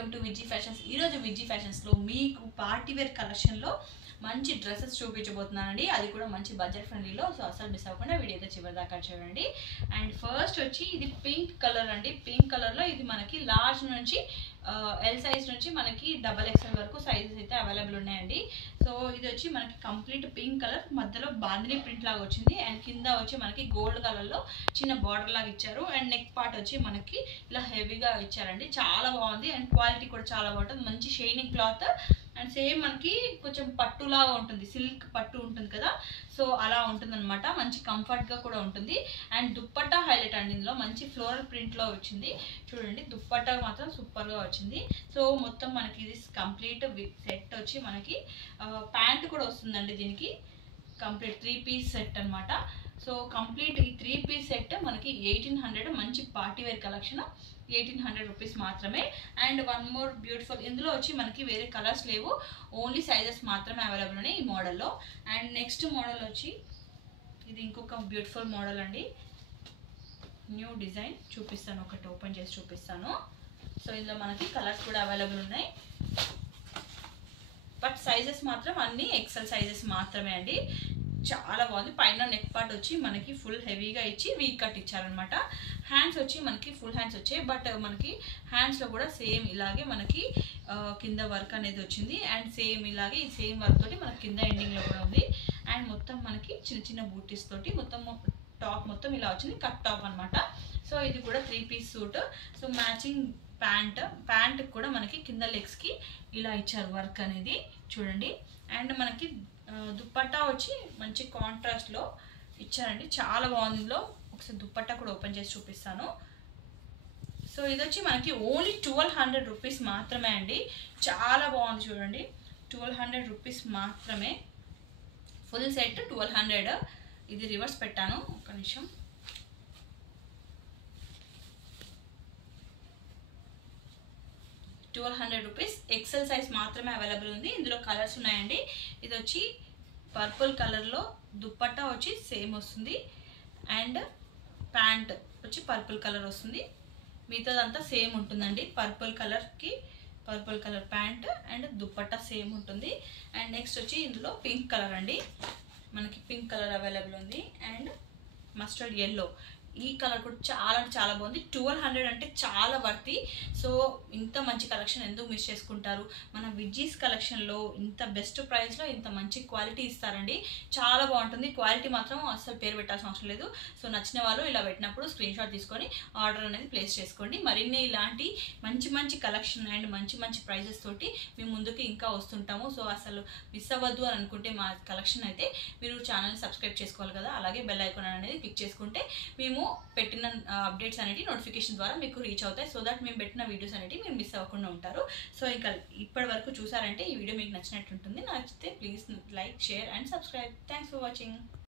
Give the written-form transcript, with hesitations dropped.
Welcome to విజీ fashions. ఈరోజు విజీ ఫ్యాషన్స్లో మీకు party wear కలెక్షన్లో మంచి డ్రెస్సెస్ చూపించబోతున్నానండి. అది కూడా మంచి బడ్జెట్ ఫ్రెండ్లీలో. సో అసలు మిస్ అవ్వకుండా వీడియో అయితే చివరి దాకా చూడండి. అండ్ ఫస్ట్ వచ్చి ఇది పింక్ కలర్ అండి. పింక్ కలర్లో ఇది మనకి లార్జ్ నుంచి ఎల్ సైజ్ నుంచి మనకి XXL వరకు సైజెస్ అయితే అవైలబుల్ ఉన్నాయండి. సో ఇది వచ్చి మనకి కంప్లీట్ పింక్ కలర్, మధ్యలో బాందిని ప్రింట్ లాగా వచ్చింది. అండ్ కింద వచ్చి మనకి గోల్డ్ కలర్లో చిన్న బార్డర్ లాగా ఇచ్చారు. అండ్ నెక్ పార్ట్ వచ్చి మనకి ఇలా హెవీగా ఇచ్చారండి. చాలా బాగుంది. అండ్ క్వాలిటీ కూడా చాలా బాగుంటుంది. మంచి షైనింగ్ క్లాత్. అండ్ సేమ్ మనకి కొంచెం పట్టులాగా ఉంటుంది, సిల్క్ పట్టు ఉంటుంది కదా, సో అలా ఉంటుంది అనమాట. మంచి కంఫర్ట్గా కూడా ఉంటుంది. అండ్ దుప్పట్టా హైలైట్ అండి. ఇందులో మంచి ఫ్లోరల్ ప్రింట్లో వచ్చింది. చూడండి, దుప్పట్టా మాత్రం సూపర్గా వచ్చింది. సో మొత్తం మనకి ఇది కంప్లీట్ సెట్ వచ్చి మనకి ప్యాంట్ కూడా వస్తుందండి. దీనికి కంప్లీట్ 3 పీస్ సెట్ అనమాట. సో కంప్లీట్ ఈ 3 పీస్ సెట్ మనకి 1800. మంచి పార్టీ వేర్ కలెక్షన్, 1800 రూపీస్ మాత్రమే. అండ్ వన్ మోర్ బ్యూటిఫుల్, ఇందులో వచ్చి మనకి వేరే కలర్స్ లేవు, ఓన్లీ సైజెస్ మాత్రమే అవైలబుల్ ఉన్నాయి ఈ మోడల్లో. అండ్ నెక్స్ట్ మోడల్ వచ్చి ఇది ఇంకొక బ్యూటిఫుల్ మోడల్ అండి. న్యూ డిజైన్ చూపిస్తాను, ఒకటి ఓపెన్ చేసి చూపిస్తాను. సో ఇందులో మనకి కలర్స్ కూడా అవైలబుల్ ఉన్నాయి, బట్ సైజెస్ మాత్రం అన్ని ఎక్సెల్ సైజెస్ మాత్రమే అండి. చాలా బాగుంది. పైన నెక్ పార్ట్ వచ్చి మనకి ఫుల్ హెవీగా ఇచ్చి వీ కట్ ఇచ్చారనమాట. హ్యాండ్స్ వచ్చి మనకి ఫుల్ హ్యాండ్స్ వచ్చాయి, బట్ మనకి హ్యాండ్స్లో కూడా సేమ్ ఇలాగే మనకి కింద వర్క్ అనేది వచ్చింది. అండ్ సేమ్ ఇలాగే ఈ సేమ్ వర్క్ తోటి మనకి కింద ఎండింగ్లో కూడా ఉంది. అండ్ మొత్తం మనకి చిన్న చిన్న బూటీస్ తోటి మొత్తం టాప్ మొత్తం ఇలా వచ్చింది, కట్ టాప్ అనమాట. సో ఇది కూడా 3 piece suit. So matching pant కూడా మనకి కింద లెగ్స్కి ఇలా ఇచ్చారు వర్క్ అనేది, చూడండి. అండ్ మనకి దుప్పట్టా వచ్చి మంచి కాంట్రాస్ట్లో ఇచ్చారండి, చాలా బాగుంది. ఇందులో ఒకసారి దుప్పట్టా కూడా ఓపెన్ చేసి చూపిస్తాను. సో ఇది వచ్చి మనకి ఓన్లీ 1200 రూపీస్ మాత్రమే అండి. చాలా బాగుంది చూడండి, 1200 రూపీస్ మాత్రమే. Full set 1200. ఇది రివర్స్ పెట్టాను, ఒక నిమిషం. ₹1200 ఎక్సెల్ సైజ్ మాత్రమే అవైలబుల్ ఉంది. ఇందులో కలర్స్ ఉన్నాయండి. ఇది వచ్చి పర్పుల్ కలర్లో దుప్పట్టా వచ్చి సేమ్ వస్తుంది. అండ్ ప్యాంట్ వచ్చి పర్పుల్ కలర్ వస్తుంది. మిగతాదంతా సేమ్ ఉంటుందండి. Purple colour pant and dupatta same ఉంటుంది. అండ్ నెక్స్ట్ వచ్చి ఇందులో పింక్ కలర్ అండి. మనకి పింక్ కలర్ అవైలబుల్ ఉంది. అండ్ మస్టర్డ్ ఎల్లో, ఈ కలర్ కూడా చాలా అంటే చాలా బాగుంది. 1200 అంటే చాలా వర్తి. సో ఇంత మంచి కలెక్షన్ ఎందుకు మిస్ చేసుకుంటారు? మన విజీస్ కలెక్షన్లో ఇంత బెస్ట్ ప్రైస్లో ఇంత మంచి క్వాలిటీ ఇస్తారండి. చాలా బాగుంటుంది. క్వాలిటీ మాత్రం అస్సలు పేరు పెట్టాల్సిన అవసరం లేదు. సో నచ్చిన వాళ్ళు ఇలా పెట్టినప్పుడు స్క్రీన్ షాట్ తీసుకొని ఆర్డర్ అనేది ప్లేస్ చేసుకోండి. మరిన్ని ఇలాంటి మంచి మంచి కలెక్షన్ అండ్ మంచి మంచి ప్రైజెస్ తోటి మేము ముందుకు ఇంకా వస్తుంటాము. సో అసలు మిస్ అవ్వద్దు అని అనుకుంటే మా కలెక్షన్ అయితే మీరు ఛానల్ని సబ్స్క్రైబ్ చేసుకోవాలి కదా, అలాగే బెల్ ఐకాన్ అనేది క్లిక్ చేసుకుంటే మేము పెట్టిన అప్డేట్స్ అనేవి నోటిఫికేషన్ ద్వారా మీకు రీచ్ అవుతాయి. సో దట్ మేము పెట్టిన వీడియోస్ అనేవి మీరు మిస్ అవ్వకుండా ఉంటారు. సో ఇంకా ఇప్పటి వరకు చూసారంటే ఈ వీడియో మీకు నచ్చినట్టు ఉంటుంది. నచ్చితే please like, share and subscribe. Thanks for watching.